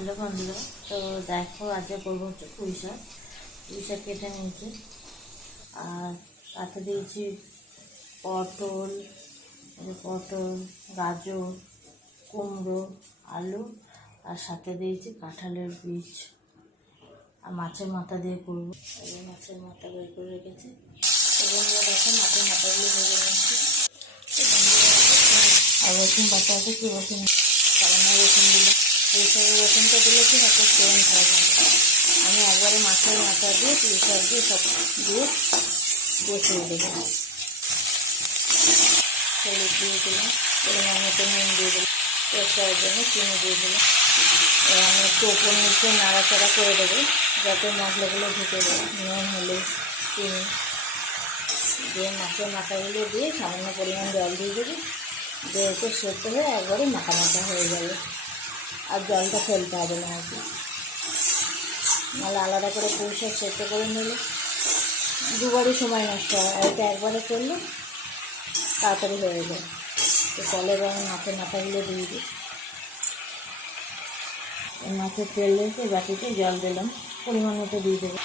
Hello বন্ধুরা, তো দেখো আজকে করবো হচ্ছে পুঁই শাক কেটে নিয়েছি। আর তাতে দিয়েছি পটল, গাজর, কুমড়ো, আলু, আর সাথে দিয়েছি কাঁঠালের বীজ। আর মাছের মাথা দিয়ে করবো। এই মাছের মাথা বের করে রেখেছি। তো বন্ধুরা দেখো মাছের মাথাগুলো ভেজে নিচ্ছি। আর রসুন বাটা আছে, কি রসুন সামান্য রসুন দিলে পুঁই শাকের রসুনটা দিলে কি একটা সেন্ট হয়ে যাবে। আমি একবারে মাছের মাথা দিয়ে পুঁই শাক দিয়ে সব দিয়ে বসিয়ে দেবো। হলুদ দিয়ে দিলাম, পরিমাণ মতো নুন দিয়ে দিলাম, টেস্ট হওয়ার জন্য চিনি দিয়ে দিলাম। এবার আমি একটু ওপর নিচে নাড়াচাড়া করে দেবো যাতে মশলাগুলো ঢুকে যায়। নুন, হলুদ, চিনি দিয়ে মাছের মাথাগুলো দিয়ে সামান্য পরিমাণ জল দিয়ে দেবো। দিয়ে একটু সেদ্ধ হয়ে একবারে মাখা মাখা হয়ে যাবে। আর জলটা ফেলতে হবে না আর কি। নাহলে আলাদা করে পুঁই শাক সেদ্ধ করে নিলে দুবারই সময় নষ্ট হয়, আর এটা একবারে করলে তাড়াতাড়ি হয়ে যায়। তো চলে আমি মাছের মাথাগুলো দিয়ে দিই। মাছের তেল রেখে বাটিতে জল দিলাম, পরিমাণ মতো দিয়ে দেবো।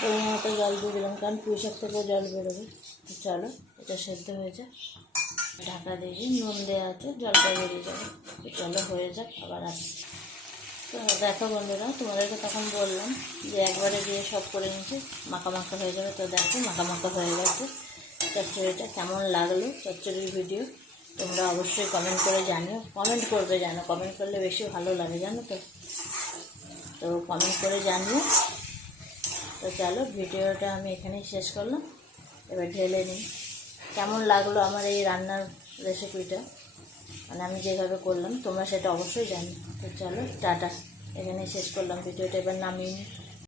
পরিমাণ মতো জল দিয়ে দিলাম, কারণ পুঁই শাক থেকেও জল বেরোবে। তো চলো এটা সেদ্ধ হয়ে যায়। ঢাকা দিয়ে নুন দেওয়া আছে, জলটা বেরিয়ে যাবে। তো চলো হয়ে যাক, আবার আসছি। তো দেখো বন্ধুরা, তোমাদেরকে তখন বললাম যে একবারে দিয়ে সব করে নিচ্ছি, মাখা মাখা হয়ে যাবে। তো দেখো মাখা মাখা হয়ে গেছে। চচ্চড়িটা কেমন লাগলো, চচ্চড়ির ভিডিও তোমরা অবশ্যই কমেন্ট করে জানিও। কমেন্ট করবে, জানো কমেন্ট করলে বেশি ভালো লাগে, জানো তো। তো কমেন্ট করে জানিও। তো চলো ভিডিওটা আমি এখানেই শেষ করলাম। এবার ঢেলে নিই। কেমন লাগলো আমার এই রান্নার রেসিপিটা, মানে আমি যেভাবে করলাম, তোমরা সেটা অবশ্যই জানো। তো চলো টাটা, এখানেই শেষ করলাম ভিডিওটা। এবার নামিয়ে নিই।